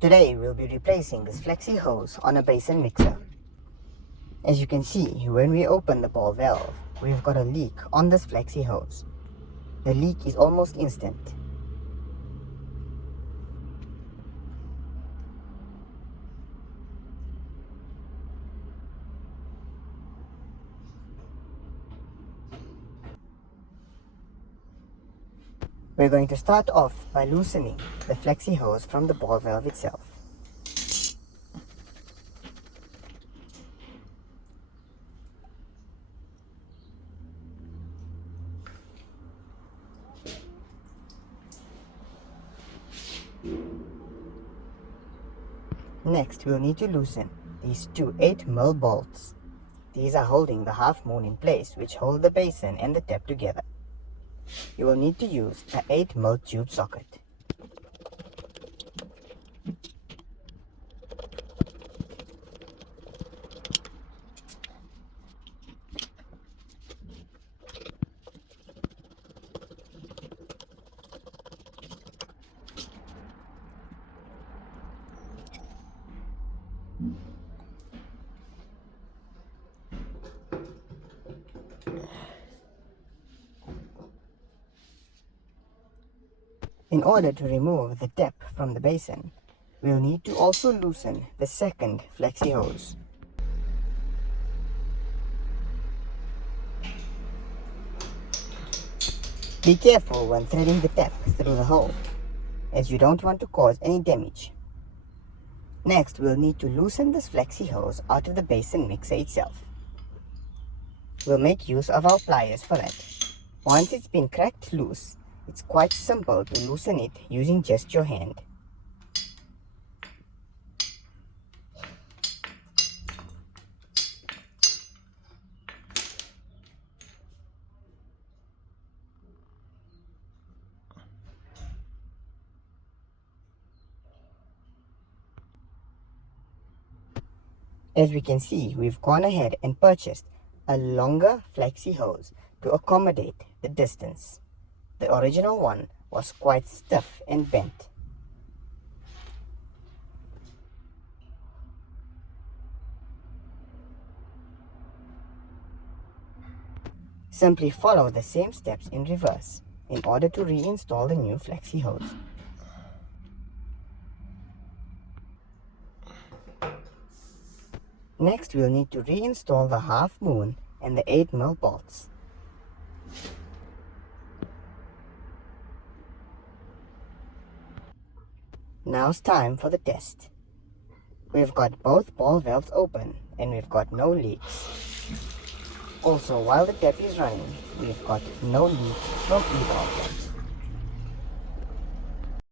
Today we'll be replacing this flexi hose on a basin mixer. As you can see, when we open the ball valve, we've got a leak on this flexi hose. The leak is almost instant. We're going to start off by loosening the flexi hose from the ball valve itself. Next, we'll need to loosen these two 8mm bolts. These are holding the half moon in place, which hold the basin and the tap together. You will need to use an 8mm tube socket. In order to remove the tap from the basin, we'll need to also loosen the second flexi hose. Be careful when threading the tap through the hole, as you don't want to cause any damage. Next, we'll need to loosen this flexi hose out of the basin mixer itself. We'll make use of our pliers for that. Once it's been cracked loose, it's quite simple to loosen it using just your hand. As we can see, we've gone ahead and purchased a longer flexi hose to accommodate the distance. The original one was quite stiff and bent. Simply follow the same steps in reverse in order to reinstall the new flexi hose. Next, we'll need to reinstall the half moon and the 8mm bolts. Now it's time for the test. We've got both ball valves open and we've got no leaks. Also, while the tap is running, we've got no leak from either of them.